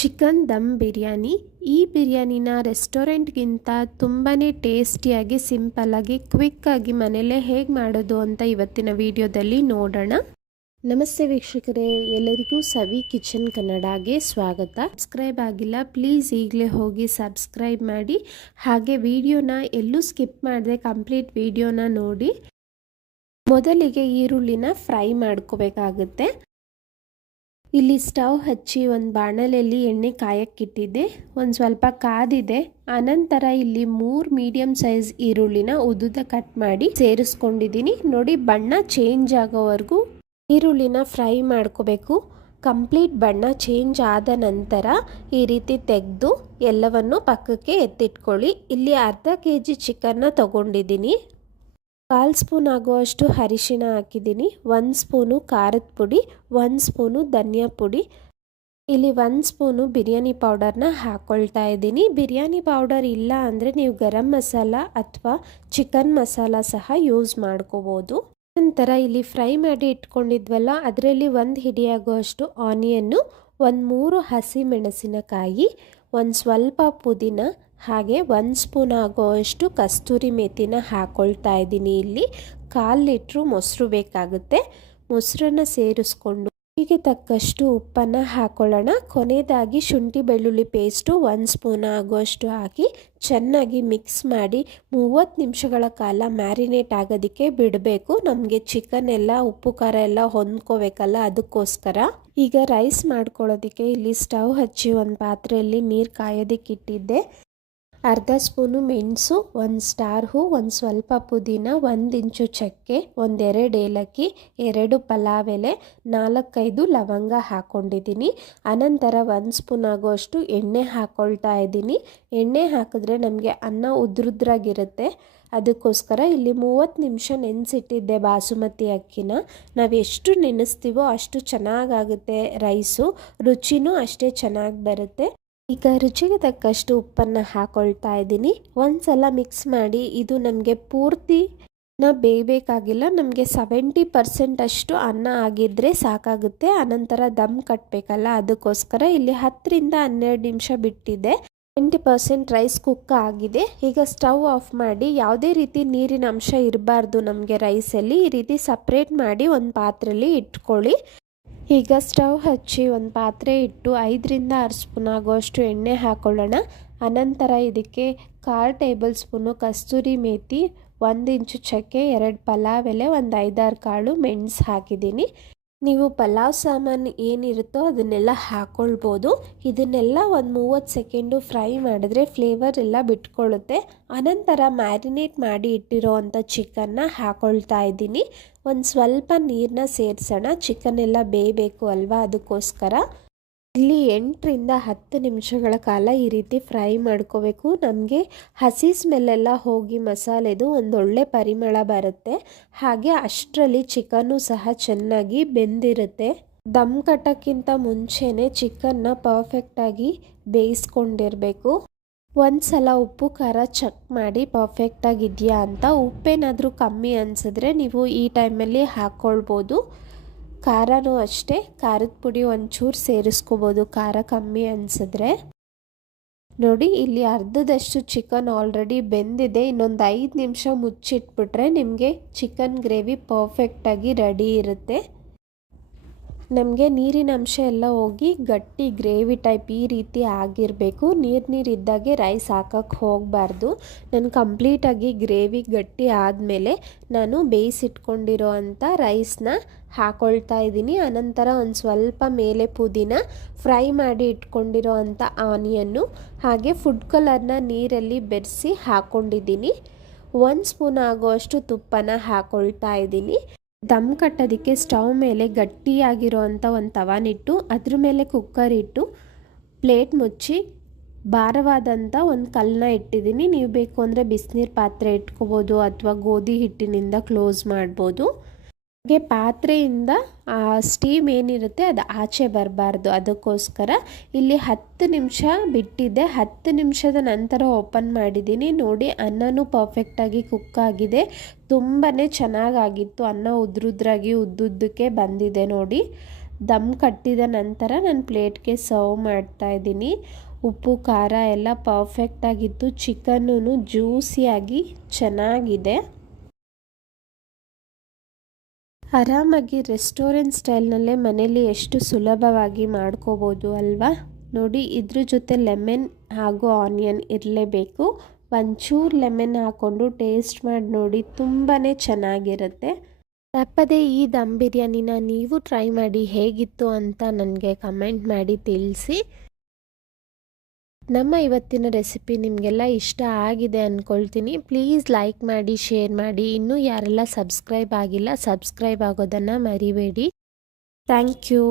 Chicken dum biryani. ಈ ಬಿರಿಯಾನಿನ ರೆಸ್ಟೋರೆಂಟ್ಗಿಂತ ತುಂಬಾ ಟೇಸ್ಟಿಯಾಗಿ, ಸಿಂಪಲ್ಲಾಗಿ, ಕ್ವಿಕ್ಕಾಗಿ ಮನೆಯಲ್ಲೇ ಹೇಗೆ ಮಾಡೋದು ಅಂತ ಇವತ್ತಿನ ವಿಡಿಯೋದಲ್ಲಿ ನೋಡೋಣ. ನಮಸ್ತೆ ವೀಕ್ಷಕರೇ, ಎಲ್ಲರಿಗೂ ಸವಿ ಕಿಚನ್ ಕನ್ನಡಗೆ ಸ್ವಾಗತ. ಸಬ್ಸ್ಕ್ರೈಬ್ ಆಗಿಲ್ಲ ಪ್ಲೀಸ್ ಈಗಲೇ ಹೋಗಿ ಸಬ್ಸ್ಕ್ರೈಬ್ ಮಾಡಿ. ಹಾಗೆ ವಿಡಿಯೋನ ಎಲ್ಲೂ ಸ್ಕಿಪ್ ಮಾಡದೆ ಕಂಪ್ಲೀಟ್ ವಿಡಿಯೋನ ನೋಡಿ. ಮೊದಲಿಗೆ ಈರುಳ್ಳಿನ ಫ್ರೈ ಮಾಡ್ಕೋಬೇಕಾಗುತ್ತೆ. ಇಲ್ಲಿ ಸ್ಟವ್ ಹಚ್ಚಿ ಒಂದು ಬಾಣಲೆಯಲ್ಲಿ ಎಣ್ಣೆ ಕಾಯಕ್ಕಿಟ್ಟಿದ್ದೆ. ಒಂದು ಸ್ವಲ್ಪ ಕಾದಿದೆ. ಅನಂತರ ಇಲ್ಲಿ 3 ಮೀಡಿಯಂ ಸೈಜ್ ಈರುಳ್ಳಿನ ಉದ್ದುದ ಕಟ್ ಮಾಡಿ ಸೇರಿಸ್ಕೊಂಡಿದ್ದೀನಿ. ನೋಡಿ, ಬಣ್ಣ ಚೇಂಜ್ ಆಗೋವರೆಗೂ ಈರುಳ್ಳಿನ ಫ್ರೈ ಮಾಡ್ಕೋಬೇಕು. ಕಂಪ್ಲೀಟ್ ಬಣ್ಣ ಚೇಂಜ್ ಆದ ನಂತರ ಈ ರೀತಿ ತೆಗೆದು ಎಲ್ಲವನ್ನು ಪಕ್ಕಕ್ಕೆ ಎತ್ತಿಟ್ಕೊಳ್ಳಿ. ಇಲ್ಲಿ ಅರ್ಧ kg ಚಿಕನ್ನ ತಗೊಂಡಿದ್ದೀನಿ. 1/4 ಸ್ಪೂನ್ ಆಗುವಷ್ಟು ಅರಿಶಿನ ಹಾಕಿದ್ದೀನಿ. 1 ಸ್ಪೂನು ಖಾರದ ಪುಡಿ, 1 ಸ್ಪೂನು ಧನಿಯಾ ಪುಡಿ, ಇಲ್ಲಿ 1 ಸ್ಪೂನು ಬಿರಿಯಾನಿ ಪೌಡರ್ನ ಹಾಕ್ಕೊಳ್ತಾ ಇದ್ದೀನಿ. ಬಿರಿಯಾನಿ ಪೌಡರ್ ಇಲ್ಲ ಅಂದರೆ ನೀವು ಗರಂ ಮಸಾಲ ಅಥವಾ ಚಿಕನ್ ಮಸಾಲ ಸಹ ಯೂಸ್ ಮಾಡ್ಕೋಬೋದು. ನಂತರ ಇಲ್ಲಿ ಫ್ರೈ ಮಾಡಿ ಇಟ್ಕೊಂಡಿದ್ವಲ್ಲ, ಅದರಲ್ಲಿ 1 ಹಿಡಿಯಾಗುವಷ್ಟು ಆನಿಯನ್ನು, 3 ಹಸಿ ಮೆಣಸಿನಕಾಯಿ, ಒಂದು ಸ್ವಲ್ಪ ಪುದೀನ, ಹಾಗೆ 1 ಸ್ಪೂನ್ ಆಗೋವಷ್ಟು ಕಸ್ತೂರಿ ಮೇಥಿನ ಹಾಕ್ಕೊಳ್ತಾ ಇದ್ದೀನಿ. ಇಲ್ಲಿ 1/4 ಲೀಟ್ರು ಮೊಸರು ಬೇಕಾಗುತ್ತೆ. ಮೊಸರನ್ನು ಸೇರಿಸ್ಕೊಂಡು ಹೀಗೆ ತಕ್ಕಷ್ಟು ಉಪ್ಪನ್ನು ಹಾಕೊಳ್ಳೋಣ. ಕೊನೆಯದಾಗಿ ಶುಂಠಿ ಬೆಳ್ಳುಳ್ಳಿ ಪೇಸ್ಟು 1 ಸ್ಪೂನ್ ಆಗುವಷ್ಟು ಹಾಕಿ ಚೆನ್ನಾಗಿ ಮಿಕ್ಸ್ ಮಾಡಿ 30 ನಿಮಿಷಗಳ ಕಾಲ ಮ್ಯಾರಿನೇಟ್ ಆಗೋದಕ್ಕೆ ಬಿಡಬೇಕು. ನಮಗೆ ಚಿಕನ್ ಎಲ್ಲ ಉಪ್ಪು ಖಾರ ಎಲ್ಲ ಹೊಂದ್ಕೋಬೇಕಲ್ಲ, ಅದಕ್ಕೋಸ್ಕರ. ಈಗ ರೈಸ್ ಮಾಡ್ಕೊಳ್ಳೋದಕ್ಕೆ ಇಲ್ಲಿ ಸ್ಟವ್ ಹಚ್ಚಿ ಒಂದು ಪಾತ್ರೆಯಲ್ಲಿ ನೀರು ಕಾಯೋದಕ್ಕೆ ಇಟ್ಟಿದ್ದೆ. ಅರ್ಧ ಸ್ಪೂನು ಮೆಣಸು, 1 ಸ್ಟಾರ್ ಹೂ, ಒಂದು ಸ್ವಲ್ಪ ಪುದೀನ, 1 ಇಂಚು ಚಕ್ಕೆ, 1-2 ಏಲಕ್ಕಿ, 2 ಪಲಾವ್ ಎಲೆ, 4-5 ಲವಂಗ ಹಾಕ್ಕೊಂಡಿದ್ದೀನಿ. ಅನಂತರ 1 ಸ್ಪೂನ್ ಆಗುವಷ್ಟು ಎಣ್ಣೆ ಹಾಕ್ಕೊಳ್ತಾ ಇದ್ದೀನಿ. ಎಣ್ಣೆ ಹಾಕಿದ್ರೆ ನಮಗೆ ಅನ್ನ ಉದ್ರುದ್ರಾಗಿರುತ್ತೆ. ಅದಕ್ಕೋಸ್ಕರ ಇಲ್ಲಿ 30 ನಿಮಿಷ ನೆನೆಸಿಟ್ಟಿದ್ದೆ ಬಾಸುಮತಿ ಅಕ್ಕಿನ. ನಾವು ಎಷ್ಟು ನೆನೆಸ್ತೀವೋ ಅಷ್ಟು ಚೆನ್ನಾಗಾಗುತ್ತೆ ರೈಸು, ರುಚಿನೂ ಅಷ್ಟೇ ಚೆನ್ನಾಗಿ ಬರುತ್ತೆ. ಈಗ ರುಚಿಗೆ ತಕ್ಕಷ್ಟು ಉಪ್ಪನ್ನು ಹಾಕ್ಕೊಳ್ತಾ ಇದ್ದೀನಿ. ಒಂದ್ಸಲ ಮಿಕ್ಸ್ ಮಾಡಿ. ಇದು ನಮಗೆ ಪೂರ್ತಿ ಬೇಯಬೇಕಾಗಿಲ್ಲ, ನಮಗೆ 70% ಅಷ್ಟು ಅನ್ನ ಆಗಿದ್ದರೆ ಸಾಕಾಗುತ್ತೆ. ಅನಂತರ ದಮ್ ಕಟ್ಟಬೇಕಲ್ಲ, ಅದಕ್ಕೋಸ್ಕರ ಇಲ್ಲಿ 10-12 ನಿಮಿಷ ಬಿಟ್ಟಿದೆ. 20% ರೈಸ್ ಕುಕ್ ಆಗಿದೆ. ಈಗ ಸ್ಟವ್ ಆಫ್ ಮಾಡಿ. ಯಾವುದೇ ರೀತಿ ನೀರಿನ ಅಂಶ ಇರಬಾರ್ದು ನಮಗೆ ರೈಸಲ್ಲಿ. ಈ ರೀತಿ ಸಪ್ರೇಟ್ ಮಾಡಿ ಒಂದು ಪಾತ್ರೆಯಲ್ಲಿ ಇಟ್ಕೊಳ್ಳಿ. ಈಗ ಸ್ಟವ್ ಹಚ್ಚಿ ಒಂದು ಪಾತ್ರೆ ಇಟ್ಟು 5-6 ಸ್ಪೂನ್ ಆಗುವಷ್ಟು ಎಣ್ಣೆ ಹಾಕೊಳ್ಳೋಣ. ಅನಂತರ ಇದಕ್ಕೆ 1/4 ಟೇಬಲ್ ಸ್ಪೂನು ಕಸ್ತೂರಿ ಮೇಥಿ, 1 ಇಂಚು ಚಕ್ಕೆ, 2 ಪಲಾವ್ ಎಲೆ, ಒಂದು 5-6 ಕಾಳು ಮೆಣಸು ಹಾಕಿದ್ದೀನಿ. ನೀವು ಪಲಾವ್ ಸಾಮಾನು ಏನಿರುತ್ತೋ ಅದನ್ನೆಲ್ಲ ಹಾಕ್ಕೊಳ್ಬೋದು. ಇದನ್ನೆಲ್ಲ ಒಂದು 30 ಸೆಕೆಂಡು ಫ್ರೈ ಮಾಡಿದ್ರೆ ಫ್ಲೇವರ್ ಎಲ್ಲ ಬಿಟ್ಕೊಳ್ಳುತ್ತೆ. ಅನಂತರ ಮ್ಯಾರಿನೇಟ್ ಮಾಡಿ ಇಟ್ಟಿರೋ ಅಂಥ ಚಿಕನ್ನ ಹಾಕ್ಕೊಳ್ತಾ ಇದ್ದೀನಿ. ಒಂದು ಸ್ವಲ್ಪ ನೀರನ್ನ ಸೇರಿಸೋಣ, ಚಿಕನ್ ಎಲ್ಲ ಬೇಯಬೇಕು ಅಲ್ವಾ, ಅದಕ್ಕೋಸ್ಕರ. ಇಲ್ಲಿ 8-10 ನಿಮಿಷಗಳ ಕಾಲ ಈ ರೀತಿ ಫ್ರೈ ಮಾಡ್ಕೋಬೇಕು. ನಮಗೆ ಹಸಿ ಸ್ಮೆಲ್ಲೆಲ್ಲ ಹೋಗಿ ಮಸಾಲೆದು ಒಂದೊಳ್ಳೆ ಪರಿಮಳ ಬರುತ್ತೆ. ಹಾಗೆ ಅಷ್ಟರಲ್ಲಿ ಚಿಕನ್ನು ಸಹ ಚೆನ್ನಾಗಿ ಬೆಂದಿರುತ್ತೆ. ದಮ್ ಕಟ್ಟೋಕ್ಕಿಂತ ಮುಂಚೆನೇ ಚಿಕನ್ನ ಪರ್ಫೆಕ್ಟಾಗಿ ಬೇಯಿಸ್ಕೊಂಡಿರಬೇಕು. ಒಂದು ಸಲ ಉಪ್ಪು ಖಾರ ಚೆಕ್ ಮಾಡಿ ಪರ್ಫೆಕ್ಟಾಗಿದೆಯಾ ಅಂತ. ಉಪ್ಪೇನಾದರೂ ಕಮ್ಮಿ ಅನಿಸಿದ್ರೆ ನೀವು ಈ ಟೈಮಲ್ಲಿ ಹಾಕ್ಕೊಳ್ಬೋದು. ಖಾರನೂ ಅಷ್ಟೇ, ಖಾರದ ಪುಡಿ ಒಂಚೂರು ಸೇರಿಸ್ಕೋಬೋದು ಖಾರ ಕಮ್ಮಿ ಅನಿಸಿದ್ರೆ. ನೋಡಿ, ಇಲ್ಲಿ ಅರ್ಧದಷ್ಟು ಚಿಕನ್ ಆಲ್ರೆಡಿ ಬೆಂದಿದೆ. ಇನ್ನೊಂದು 5 ನಿಮಿಷ ಮುಚ್ಚಿಟ್ಬಿಟ್ರೆ ನಿಮಗೆ ಚಿಕನ್ ಗ್ರೇವಿ ಪರ್ಫೆಕ್ಟಾಗಿ ರೆಡಿ ಇರುತ್ತೆ. ನಮಗೆ ನೀರಿನ ಅಂಶ ಎಲ್ಲ ಹೋಗಿ ಗಟ್ಟಿ ಗ್ರೇವಿ ಟೈಪ್ ಈ ರೀತಿ ಆಗಿರಬೇಕು. ನೀರಿದ್ದಾಗೆ ರೈಸ್ ಹಾಕಕ್ಕೆ ಹೋಗಬಾರ್ದು. ನಾನು ಕಂಪ್ಲೀಟಾಗಿ ಗ್ರೇವಿ ಗಟ್ಟಿ ಆದಮೇಲೆ ನಾನು ಬೇಯಿಸಿಟ್ಕೊಂಡಿರೋ ಅಂಥ ರೈಸ್ನ ಹಾಕ್ಕೊಳ್ತಾ ಇದ್ದೀನಿ. ಅನಂತರ ಒಂದು ಸ್ವಲ್ಪ ಮೇಲೆ ಪುದೀನ, ಫ್ರೈ ಮಾಡಿ ಇಟ್ಕೊಂಡಿರೋ ಅಂಥ ಆನಿಯನ್ನು, ಹಾಗೆ ಫುಡ್ ಕಲರ್ನ ನೀರಲ್ಲಿ ಬೆರೆಸಿ ಹಾಕ್ಕೊಂಡಿದ್ದೀನಿ. 1 ಸ್ಪೂನ್ ಆಗುವಷ್ಟು ತುಪ್ಪನ ಹಾಕ್ಕೊಳ್ತಾ ಇದ್ದೀನಿ. ದಮ್ ಕಟ್ಟೋದಕ್ಕೆ ಸ್ಟವ್ ಮೇಲೆ ಗಟ್ಟಿಯಾಗಿರೋ ಅಂಥ ಒಂದು ತವಾನಿಟ್ಟು ಅದ್ರ ಮೇಲೆ ಕುಕ್ಕರ್ ಇಟ್ಟು ಪ್ಲೇಟ್ ಮುಚ್ಚಿ ಭಾರವಾದಂಥ ಒಂದು ಕಲ್ಲನ್ನ ಇಟ್ಟಿದ್ದೀನಿ. ನೀವು ಬೇಕು ಅಂದರೆ ಬಿಸಿನೀರು ಪಾತ್ರೆ ಇಟ್ಕೋಬೋದು ಅಥವಾ ಗೋಧಿ ಹಿಟ್ಟಿನಿಂದ ಕ್ಲೋಸ್ ಮಾಡ್ಬೋದು. ಹಾಗೆ ಪಾತ್ರೆಯಿಂದ ಸ್ಟೀಮ್ ಏನಿರುತ್ತೆ ಅದು ಆಚೆ ಬರಬಾರ್ದು, ಅದಕ್ಕೋಸ್ಕರ ಇಲ್ಲಿ 10 ನಿಮಿಷ ಬಿಟ್ಟಿದ್ದೆ. 10 ನಿಮಿಷದ ನಂತರ ಓಪನ್ ಮಾಡಿದ್ದೀನಿ. ನೋಡಿ, ಅನ್ನನೂ ಪರ್ಫೆಕ್ಟಾಗಿ ಕುಕ್ ಆಗಿದೆ. ತುಂಬಾ ಚೆನ್ನಾಗಾಗಿತ್ತು. ಅನ್ನ ಉದ್ರುದ್ರಾಗಿ ಉದ್ದುದ್ದಕ್ಕೆ ಬಂದಿದೆ ನೋಡಿ. ದಮ್ ಕಟ್ಟಿದ ನಂತರ ನಾನು ಪ್ಲೇಟ್ಗೆ ಸರ್ವ್ ಮಾಡ್ತಾ ಇದ್ದೀನಿ. ಉಪ್ಪು ಖಾರ ಎಲ್ಲ ಪರ್ಫೆಕ್ಟಾಗಿತ್ತು. ಚಿಕನ್ನೂ ಜ್ಯೂಸಿಯಾಗಿ ಚೆನ್ನಾಗಿದೆ. ಆರಾಮಾಗಿ ರೆಸ್ಟೋರೆಂಟ್ ಸ್ಟೈಲ್ನಲ್ಲೇ ಮನೇಲಿ ಎಷ್ಟು ಸುಲಭವಾಗಿ ಮಾಡ್ಕೋಬೋದು ಅಲ್ವಾ. ನೋಡಿ, ಇದ್ರ ಜೊತೆ ಲೆಮನ್ ಹಾಗೂ ಆನಿಯನ್ ಇರಲೇಬೇಕು. ಒಂಚೂರು ಲೆಮನ್ ಹಾಕ್ಕೊಂಡು ಟೇಸ್ಟ್ ಮಾಡಿ ನೋಡಿ, ತುಂಬಾ ಚೆನ್ನಾಗಿರುತ್ತೆ. ತಪ್ಪದೆ ಈ ದಮ್ ಬಿರಿಯಾನಿನ ನೀವು ಟ್ರೈ ಮಾಡಿ ಹೇಗಿತ್ತು ಅಂತ ನನಗೆ ಕಮೆಂಟ್ ಮಾಡಿ ತಿಳಿಸಿ. ನಮ್ಮ ಇವತ್ತಿನ ರೆಸಿಪಿ ನಿಮಗೆಲ್ಲ ಇಷ್ಟ ಆಗಿದೆ ಅಂದ್ಕೊಳ್ತೀನಿ. ಪ್ಲೀಸ್ ಲೈಕ್ ಮಾಡಿ, ಶೇರ್ ಮಾಡಿ. ಇನ್ನೂ ಯಾರೆಲ್ಲ ಸಬ್ಸ್ಕ್ರೈಬ್ ಆಗಿಲ್ಲ, ಸಬ್ಸ್ಕ್ರೈಬ್ ಆಗೋದನ್ನು ಮರಿಬೇಡಿ. Thank you.